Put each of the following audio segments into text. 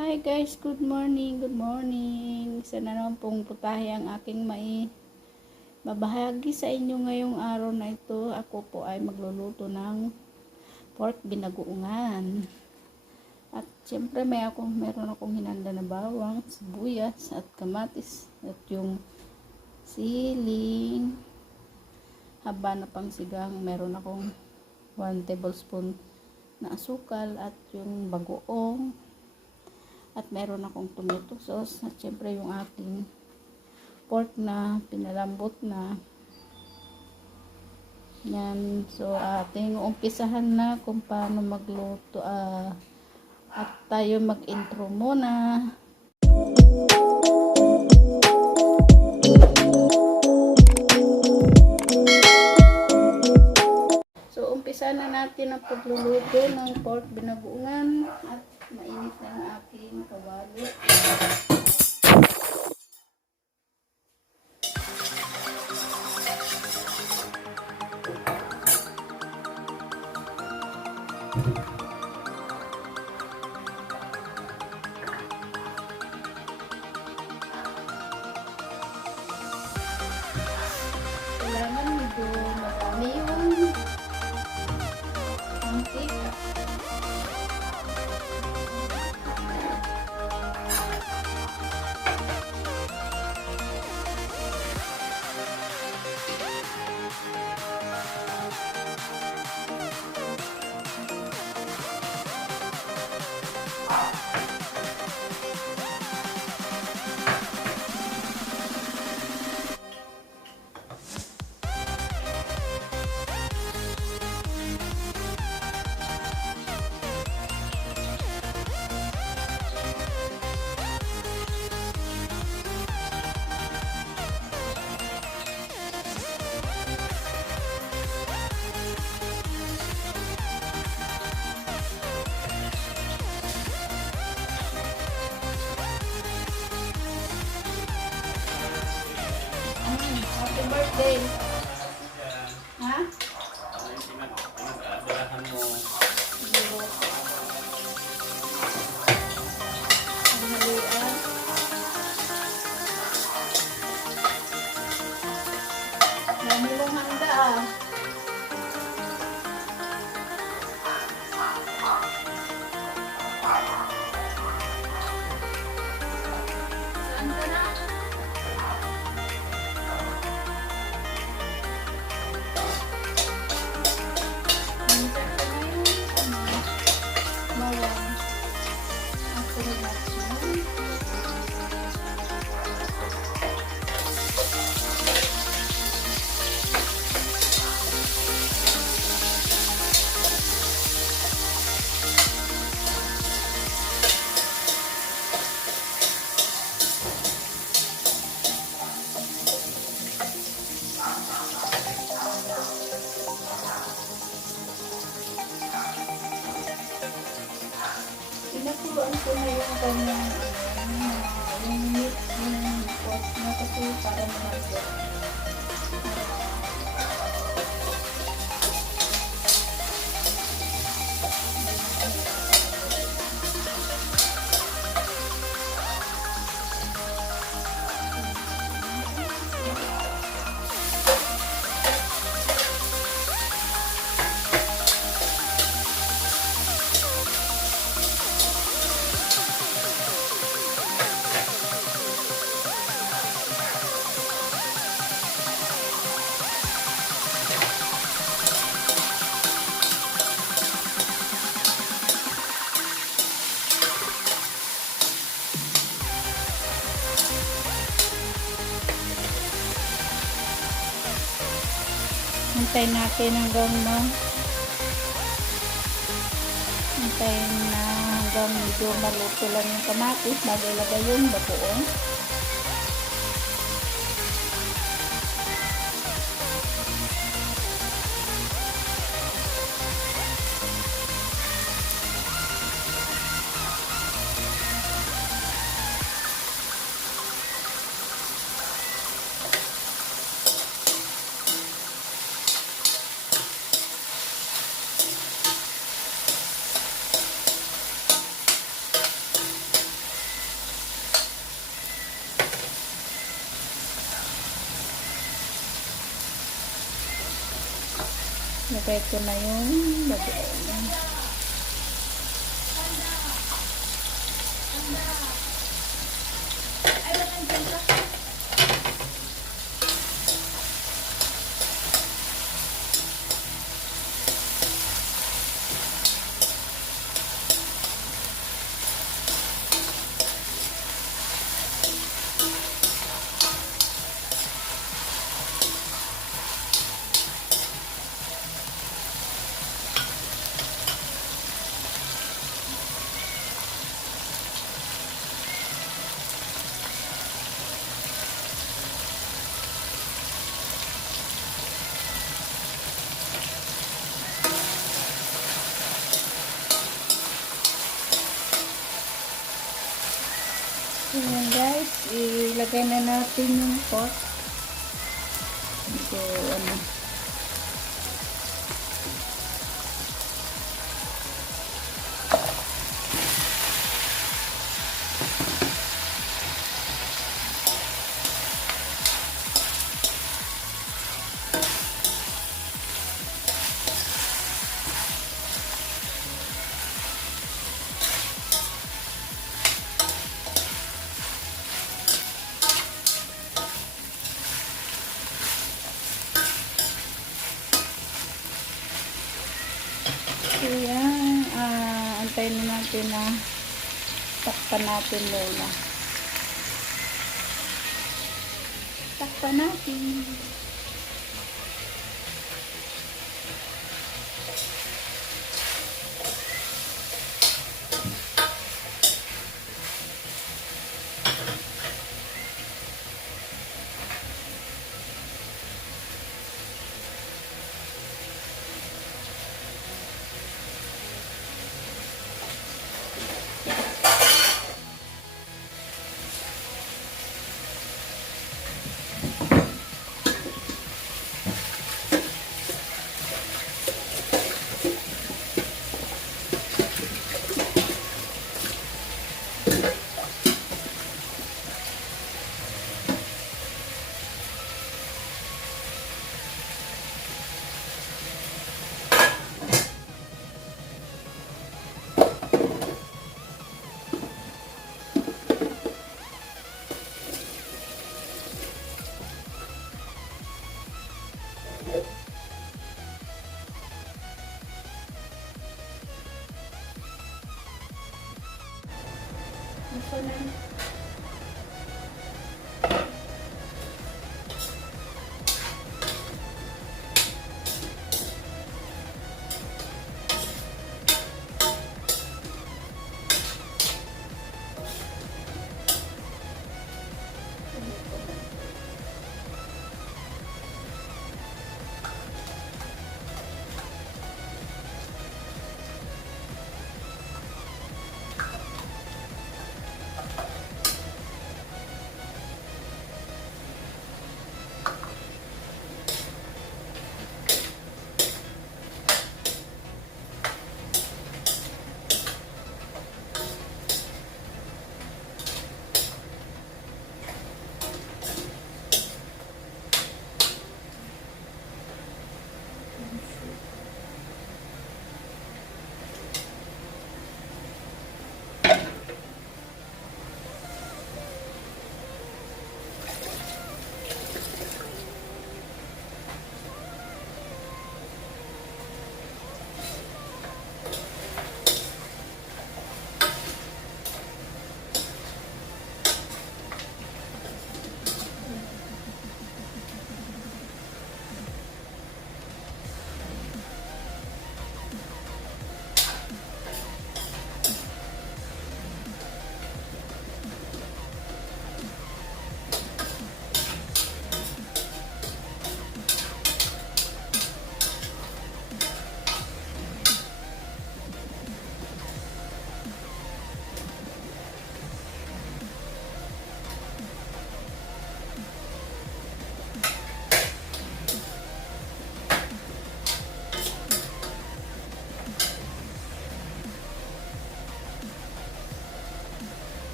Hi guys, good morning, good morning. Isa na naman pong putahe ang aking babahagi sa inyo ngayong araw na ito. Ako po ay magluluto ng pork binagoongan. At syempre meron akong hinanda na bawang, sibuyas at kamatis at yung siling, haba na pang sigang. Meron akong 1 tablespoon na asukal at yung bagoong. At meron akong tomato sauce at syempre yung aking pork na pinalambot na. Yan. So ating umpisahan na kung paano magluto. At tayo mag-intro muna. So umpisa na natin ang pagluluto ng pork binagoongan at mainit na ang aking kawali. Kailangan medyo marami yung mantika. Happy birthday. Ha? Pinag-aabalahan mo. Ang haluan. Dami mong handa Saan ka na? Pinakuluan ko na yung kanyang yung meat ng pork na kasi para malagyan. Hintayin natin hanggang medyo maluto lang yung kamatis bago ilagay yung bagoong. Nilagay ko na yung bagoong. Ayan guys, ilagay na natin yung pork. So, ano. So, yan. Antayin na natin na takpan natin muna. Takpan natin. Gusto na yun.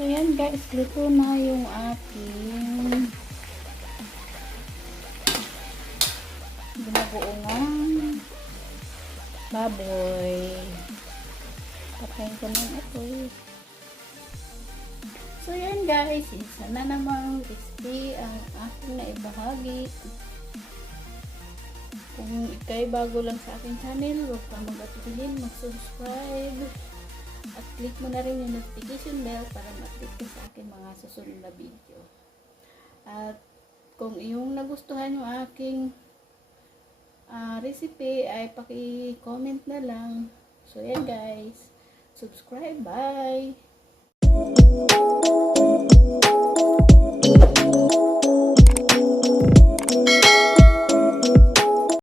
So yan guys, luto na yung ating binagoongang baboy. Patayin ko ng apoy. So yan guys, isa na namang recipe ang aking naibahagi. Kung ikay bago lang sa aking channel, huwag kang mag-atulin, mag-subscribe. At click mo na rin yung notification bell para ma-update ka sa aking mga susunod na video. At kung iyong nagustuhan yung aking recipe ay paki-comment na lang. So yan guys, subscribe, bye!